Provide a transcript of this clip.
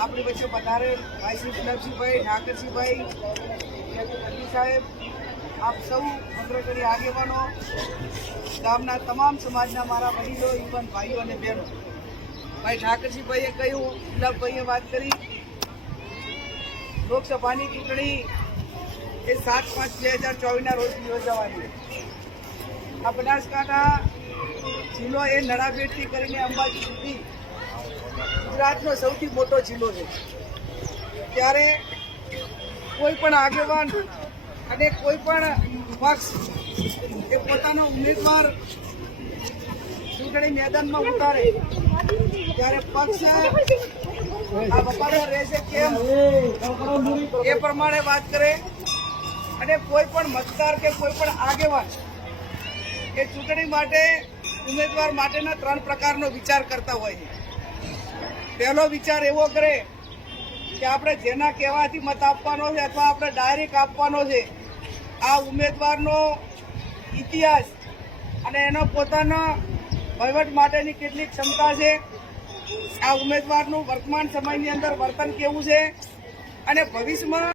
આપણી વચ્ચે પધારે ભાઈ શ્રી ગુલાબસિંહભાઈ ઠાકરસિંહભાઈ અલી સાહેબ. આપ સૌ અગ્રગણી આગેવાનો, ગામના તમામ સમાજના મારા વડીલો, યુવાન ભાઈઓ અને બહેનો. ભાઈ ઠાકરસિંહભાઈએ કહ્યું ગુલાબભાઈએ વાત કરી. લોકસભાની ચૂંટણી એ સાત પાંચ બે હજાર ચોવીસના રોજ યોજાવાની. આ બનાસકાંઠા જિલ્લો એ નડાબેટથી કરીને અંબાજી સુધી ગુજરાતનો સૌથી મોટો જિલ્લો છે. ત્યારે કોઈ પણ આગેવાન અને કોઈ પણ પક્ષ એ પોતાનો ઉમેદવાર ચૂંટણી મેદાનમાં ઉતારે, ત્યારે પક્ષ આ વફાદાર રહેશે કેમ? એ પ્રમાણે વાત કરે અને કોઈ પણ મતદાર કે કોઈ પણ આગેવાન એ ચૂંટણી માટે ઉમેદવાર માટેના ત્રણ પ્રકારનો વિચાર કરતા હોય છે. પહેલો વિચાર એવો કરે કે આપણે જેના કહેવાથી મત આપવાનો છે અથવા આપણે ડાયરેક્ટ આપવાનો છે, આ ઉમેદવારનો ઇતિહાસ અને એનો પોતાના વહીવટ માટેની કેટલી ક્ષમતા છે, આ ઉમેદવારનું વર્તમાન સમયની અંદર વર્તન કેવું છે અને ભવિષ્યમાં